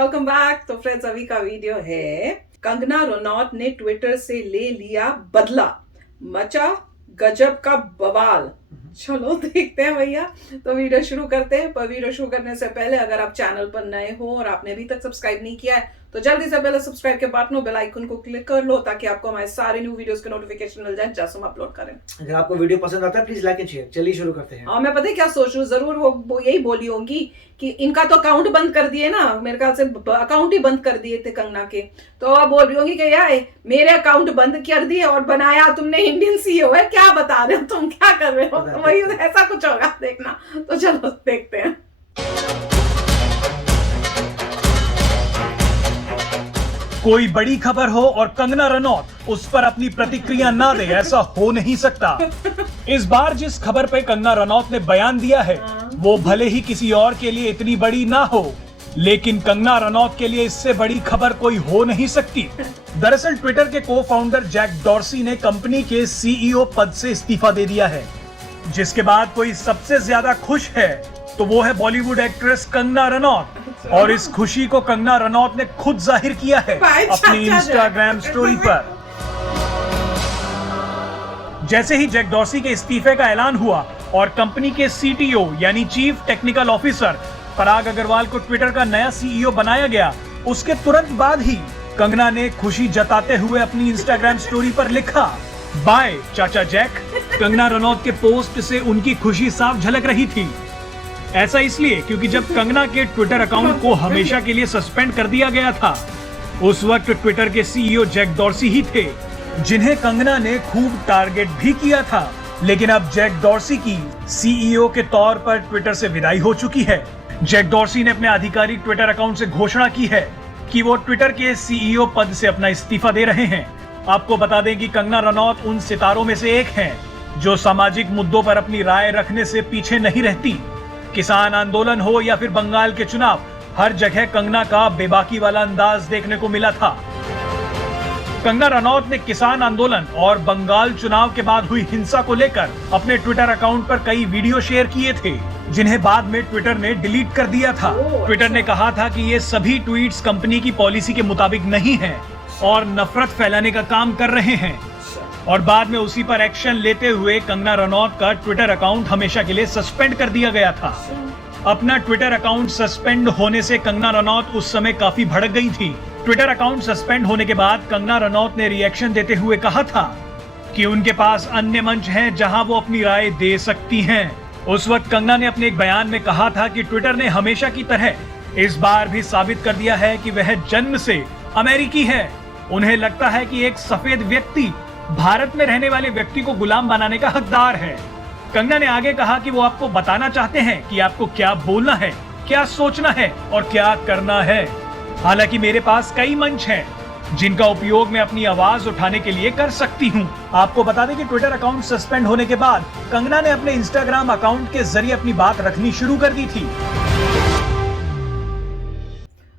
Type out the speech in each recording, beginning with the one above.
Welcome back. तो friends, अभी का वीडियो है कंगना रनौत ने ट्विटर से ले लिया बदला, मचा गजब का बवाल। चलो देखते हैं भैया। तो वीडियो शुरू करते हैं, पर वीडियो शुरू करने से पहले अगर आप चैनल पर नए हो और आपने अभी तक सब्सक्राइब नहीं किया है तो जल्दी से पहले सब्सक्राइब के बटन और बेल आइकन को क्लिक कर लो ताकि आपको हमारे सारे न्यू वीडियोस के नोटिफिकेशन मिल जाए जैसे हम अपलोड करें। अगर आपको वीडियो पसंद आता है प्लीज लाइक एंड शेयर। चलिए शुरू करते हैं। और मैं पता है क्या सोच रही हूँ, जरूर वो यही बोली होंगी कि इनका तो अकाउंट बंद कर दिए ना, मेरे ख्याल से अकाउंट ही बंद कर दिए थे कंगना के। तो अब बोल रही होंगी कि यार मेरे अकाउंट बंद कर दिए और बनाया तुमने इंडियन सीईओ है, क्या बता रहे हो तुम, क्या कर रहे हो? तो वही ऐसा कुछ होगा, देखना। तो चलो देखते हैं। कोई बड़ी खबर हो और कंगना रनौत उस पर अपनी प्रतिक्रिया ना दे, ऐसा हो नहीं सकता। इस बार जिस खबर पे कंगना रनौत ने बयान दिया है वो भले ही किसी और के लिए इतनी बड़ी ना हो, लेकिन कंगना रनौत के लिए इससे बड़ी खबर कोई हो नहीं सकती। दरअसल ट्विटर के को फाउंडर जैक डॉर्सी ने कंपनी के सीईओ पद से इस्तीफा दे दिया है, जिसके बाद कोई सबसे ज्यादा खुश है तो वो है बॉलीवुड एक्ट्रेस कंगना रनौत। और इस खुशी को कंगना रनौत ने खुद जाहिर किया है अपनी इंस्टाग्राम स्टोरी पर। जैसे ही जैक डॉर्सी के इस्तीफे का ऐलान हुआ और कंपनी के सीटीओ यानी चीफ टेक्निकल ऑफिसर पराग अग्रवाल को ट्विटर का नया सीईओ बनाया गया, उसके तुरंत बाद ही कंगना ने खुशी जताते हुए अपनी इंस्टाग्राम स्टोरी पर लिखा, बाय चाचा जैक। कंगना रनौत के पोस्ट से उनकी खुशी साफ झलक रही थी। ऐसा इसलिए क्योंकि जब कंगना के ट्विटर अकाउंट को हमेशा के लिए सस्पेंड कर दिया गया था, उस वक्त ट्विटर के सीईओ जैक डॉर्सी ही थे, जिन्हें कंगना ने खूब टारगेट भी किया था। लेकिन अब जैक डॉर्सी की सीईओ के तौर पर ट्विटर से विदाई हो चुकी है। जैक डॉर्सी ने अपने आधिकारिक ट्विटर अकाउंट से घोषणा की है कि वो ट्विटर के सीईओ पद से अपना इस्तीफा दे रहे हैं। आपको बता दें कि कंगना रनौत उन सितारों में से एक हैं जो सामाजिक मुद्दों पर अपनी राय रखने से पीछे नहीं रहती। किसान आंदोलन हो या फिर बंगाल के चुनाव, हर जगह कंगना का बेबाकी वाला अंदाज देखने को मिला था। कंगना रनौत ने किसान आंदोलन और बंगाल चुनाव के बाद हुई हिंसा को लेकर अपने ट्विटर अकाउंट पर कई वीडियो शेयर किए थे, जिन्हें बाद में ट्विटर ने डिलीट कर दिया था। ट्विटर ने कहा था कि ये सभी ट्वीट्स कंपनी की पॉलिसी के मुताबिक नहीं हैं और नफरत फैलाने का काम कर रहे हैं। और बाद में उसी पर एक्शन लेते हुए कंगना रनौत का ट्विटर अकाउंट हमेशा के लिए सस्पेंड कर दिया गया था। अपना ट्विटर अकाउंट सस्पेंड होने से कंगना रनौत उस समय काफी भड़क गई थी। ट्विटर अकाउंट सस्पेंड होने के बाद कंगना रनौत ने रिएक्शन देते हुए कहा था कि उनके पास अन्य मंच हैं जहां वो अपनी राय दे सकती हैं। उस वक्त कंगना ने अपने एक बयान में कहा था कि ट्विटर ने हमेशा की तरह इस बार भी साबित कर दिया है कि वह जन्म से अमेरिकी है। उन्हें लगता है कि एक सफेद व्यक्ति भारत में रहने वाले व्यक्ति को गुलाम बनाने का हकदार है। कंगना ने आगे कहा कि वो आपको बताना चाहते हैं कि आपको क्या बोलना है, क्या सोचना है और क्या करना है। हालांकि मेरे पास कई मंच हैं जिनका उपयोग मैं अपनी आवाज उठाने के लिए कर सकती हूं। आपको बता दें कि ट्विटर अकाउंट सस्पेंड होने के बाद कंगना ने अपने इंस्टाग्राम अकाउंट के जरिए अपनी बात रखनी शुरू कर दी थी।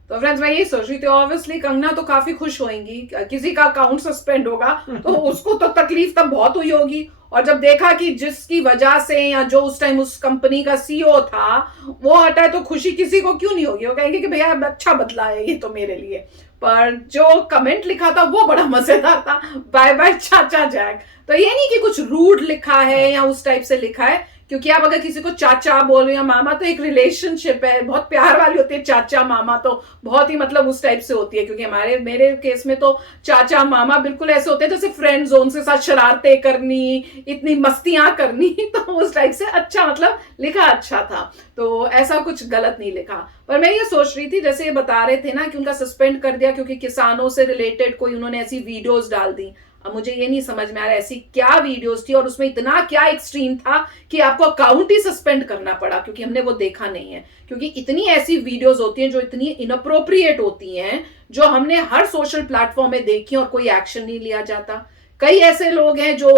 तो फ्रेंड्स, मैं यही सोच रही थी, ऑब्वियसली कंगना तो काफी खुश होंगी, किसी का अकाउंट सस्पेंड होगा तो उसको तो तकलीफ तब बहुत हुई होगी। और जब देखा कि जिसकी वजह से या जो उस टाइम उस कंपनी का सीईओ था वो हटा है, तो खुशी किसी को क्यों नहीं होगी? वो कहेंगे कि भैया अच्छा बदला है ये तो मेरे लिए। पर जो कमेंट लिखा था वो बड़ा मजेदार था, बाय बाय चाचा जैक। तो ये नहीं कि कुछ रूड लिखा है या उस टाइप से लिखा है, क्योंकि आप अगर किसी को चाचा बोल रहे हो या मामा तो एक रिलेशनशिप है, बहुत प्यार वाली होती है। चाचा मामा तो बहुत ही मतलब उस टाइप से होती है, क्योंकि मेरे केस में तो चाचा मामा बिल्कुल ऐसे होते हैं जैसे फ्रेंड जोन से साथ शरारतें करनी, इतनी मस्तियां करनी। तो उस टाइप से अच्छा मतलब लिखा अच्छा था, तो ऐसा कुछ गलत नहीं लिखा। पर मैं ये सोच रही थी, जैसे ये बता रहे थे ना कि उनका सस्पेंड कर दिया क्योंकि किसानों से रिलेटेड कोई उन्होंने ऐसी वीडियोस डाल दी। अब मुझे ये नहीं समझ में आ रहा ऐसी क्या वीडियोस थी और उसमें इतना क्या एक्सट्रीम था कि आपको अकाउंट ही सस्पेंड करना पड़ा, क्योंकि हमने वो देखा नहीं है। क्योंकि इतनी ऐसी वीडियोस होती हैं जो इतनी इनअप्रोप्रिएट होती हैं, जो हमने हर सोशल प्लेटफॉर्म में देखी और कोई एक्शन नहीं लिया जाता। कई ऐसे लोग हैं जो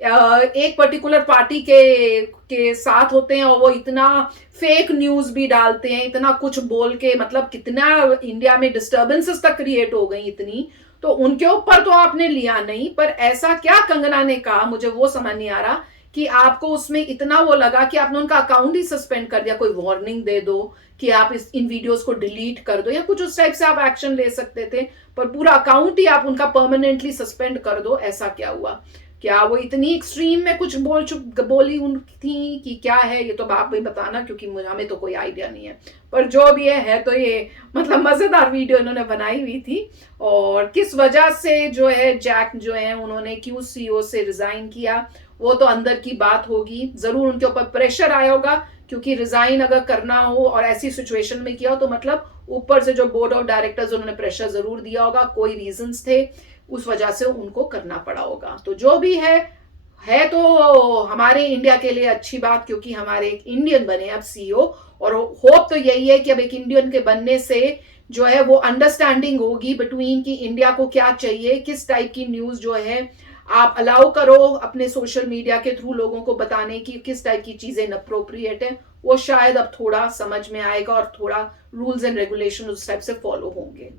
एक पर्टिकुलर पार्टी के साथ होते हैं और वो इतना फेक न्यूज भी डालते हैं, इतना कुछ बोल के, मतलब कितना इंडिया में डिस्टर्बेंसेस तक क्रिएट हो गई इतनी। तो उनके ऊपर तो आपने लिया नहीं, पर ऐसा क्या कंगना ने कहा, मुझे वो समझ नहीं आ रहा कि आपको उसमें इतना वो लगा कि आपने उनका अकाउंट ही सस्पेंड कर दिया, कोई वार्निंग दे दो कि आप इन वीडियोस को डिलीट कर दो या कुछ उस टाइप से आप एक्शन ले सकते थे, पर पूरा अकाउंट ही आप उनका परमानेंटली सस्पेंड कर दो, ऐसा क्या हुआ? क्या वो इतनी एक्सट्रीम में कुछ बोली थी कि क्या है, ये तो आप भी बताना, क्योंकि हमें तो कोई आइडिया नहीं है। पर जो भी है तो ये मतलब मजेदार वीडियो इन्होंने बनाई हुई थी। और किस वजह से जो है जैक जो है उन्होंने क्यों सीईओ से रिजाइन किया, वो तो अंदर की बात होगी। जरूर उनके ऊपर प्रेशर आया होगा, क्योंकि रिजाइन अगर करना हो और ऐसी सिचुएशन में किया हो तो मतलब ऊपर से जो बोर्ड ऑफ डायरेक्टर्स उन्होंने प्रेशर जरूर दिया होगा, कोई रीजंस थे, उस वजह से उनको करना पड़ा होगा। तो जो भी है तो हमारे इंडिया के लिए अच्छी बात, क्योंकि हमारे एक इंडियन बने अब सीईओ, और होप तो यही है कि अब एक इंडियन के बनने से जो है वो अंडरस्टैंडिंग होगी बिटवीन कि इंडिया को क्या चाहिए, किस टाइप की न्यूज जो है आप अलाउ करो अपने सोशल मीडिया के थ्रू लोगों को बताने की, किस टाइप की चीजें इनअप्रोप्रिएट है, वो शायद अब थोड़ा समझ में आएगा और थोड़ा रूल्स एंड रेगुलेशन उस टाइप से फॉलो होंगे।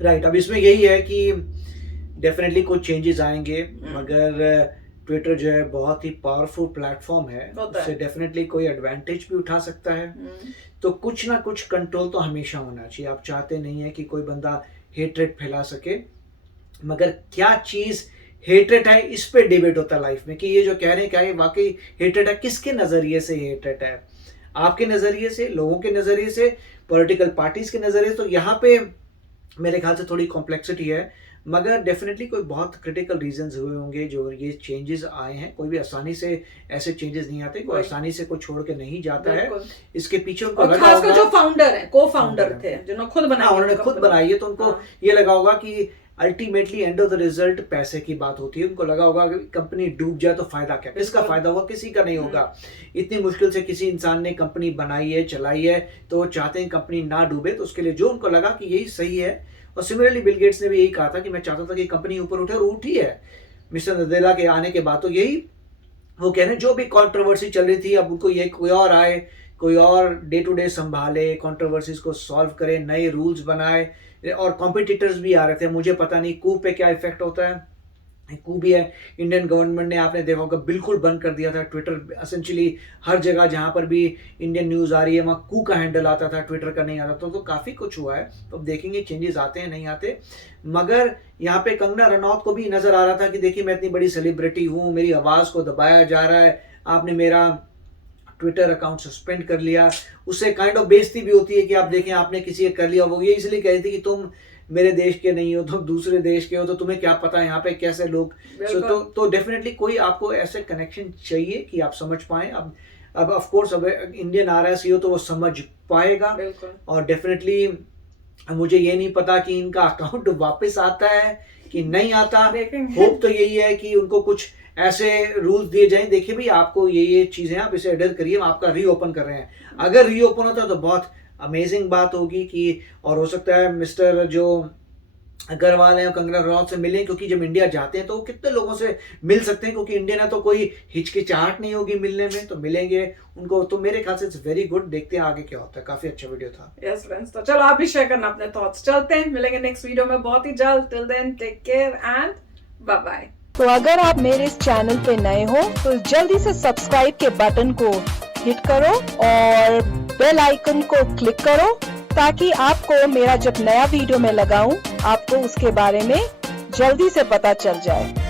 राइट, अब इसमें यही है कि डेफिनेटली कुछ चेंजेस आएंगे, मगर ट्विटर जो है बहुत ही पावरफुल प्लेटफॉर्म है, उससे डेफिनेटली कोई एडवांटेज भी उठा सकता है। तो कुछ ना कुछ कंट्रोल तो हमेशा होना चाहिए। आप चाहते नहीं है कि कोई बंदा हेट्रेड फैला सके, मगर क्या चीज हेट्रेड है इस पे डिबेट होता है लाइफ में, कि ये जो कह रहे हैं क्या ये वाकई हेट्रेड है, किसके नजरिए से हेट्रेड है, आपके नजरिए से, लोगों के नजरिए से, पॉलिटिकल पार्टीज के नजरिए से। तो यहाँ पे मेरे ख्याल से थोड़ी कॉम्प्लेक्सिटी है, मगर डेफिनेटली कोई बहुत क्रिटिकल रीजंस हुए होंगे जो ये चेंजेस आए हैं। कोई भी आसानी से ऐसे चेंजेस नहीं आते, कोई आसानी से कोई छोड़ के नहीं जाता है। इसके पीछे उनको लगा होगा, जो फाउंडर है, को फाउंडर थे जिन्होंने खुद बनाया, उन्होंने खुद बनाई है, तो उनको ये लगा होगा कि ultimately end of the result पैसे की बात होती है। उनको लगा होगा कि कंपनी डूब जाए तो फायदा क्या, किसका फायदा होगा, किसी का नहीं होगा। इतनी मुश्किल से किसी इंसान ने कंपनी बनाई है, चलाई है, तो चाहते हैं कंपनी ना डूबे, तो उसके लिए जो उनको लगा कि यही सही है। और सिमिलरली बिल गेट्स ने भी यही कहा था कि मैं चाहता था कि कंपनी ऊपर उठे, और उठी है मिस्टर नदेला के आने के बाद। तो यही वो कह रहे हैं, जो भी कंट्रोवर्सी चल रही थी, अब उनको ये कोई और आए, कोई और डे टू डे संभाले, कंट्रोवर्सीज को सॉल्व करे, नए रूल्स बनाए, और कॉम्पिटिटर्स भी आ रहे थे। मुझे पता नहीं कू पे क्या इफेक्ट होता है, कू भी है। इंडियन गवर्नमेंट ने, आपने देखा होगा, बिल्कुल बंद कर दिया था ट्विटर। एसेंशियली हर जगह जहां पर भी इंडियन न्यूज आ रही है वहां कू का हैंडल आता था, ट्विटर का नहीं आता था। तो काफी कुछ हुआ है, तो अब देखेंगे चेंजेस आते हैं नहीं आते। मगर यहाँ पे कंगना रनौत को भी नजर आ रहा था कि देखिए मैं इतनी बड़ी सेलिब्रिटी हूँ, मेरी आवाज को दबाया जा रहा है, आपने मेरा ट्विटर अकाउंट सस्पेंड कर लिया। उससे काइंड ऑफ बेइज्जती भी होती है कि आप देखें आपने किसी कर लिया, वो ये इसलिए कह रही थी कि तुम मेरे देश के नहीं हो, तुम दूसरे देश के हो, तो तुम्हें क्या पता है यहाँ पे कैसे लोग। तो डेफिनेटली कोई आपको ऐसे कनेक्शन चाहिए कि आप समझ पाए। अब ऑफ कोर्स अब इंडियन आ रहा है सीईओ, तो वो समझ पाएगा। और डेफिनेटली मुझे ये नहीं पता कि इनका अकाउंट वापस आता है कि नहीं आता। होप तो यही है कि उनको कुछ ऐसे रूल्स दिए जाएं, देखिए भाई आपको ये चीजें, आप इसे एडर करिए, हम आपका रीओपन कर रहे हैं। अगर रीओपन होता है तो बहुत अमेजिंग बात होगी कि, और हो सकता है मिस्टर जो अग्रवाल है कंगना रनौत से मिले, क्योंकि जब इंडिया जाते हैं तो वो कितने लोगों से मिल सकते हैं, क्योंकि इंडियन है तो कोई हिचकिचाहट नहीं होगी मिलने में, तो मिलेंगे उनको। तो मेरे ख्याल से इट्स वेरी गुड, देखते हैं आगे क्या होता है। काफी अच्छा वीडियो था। यस फ्रेंड्स, तो चलो आप भी शेयर करना अपने थॉट्स। चलते हैं, मिलेंगे नेक्स्ट वीडियो में बहुत ही जल्द। Till then take care and bye bye. तो अगर आप मेरे इस चैनल पे नए हो तो जल्दी से सब्सक्राइब के बटन को हिट करो और बेल आइकन को क्लिक करो, ताकि आपको मेरा जब नया वीडियो मैं लगाऊं आपको उसके बारे में जल्दी से पता चल जाए।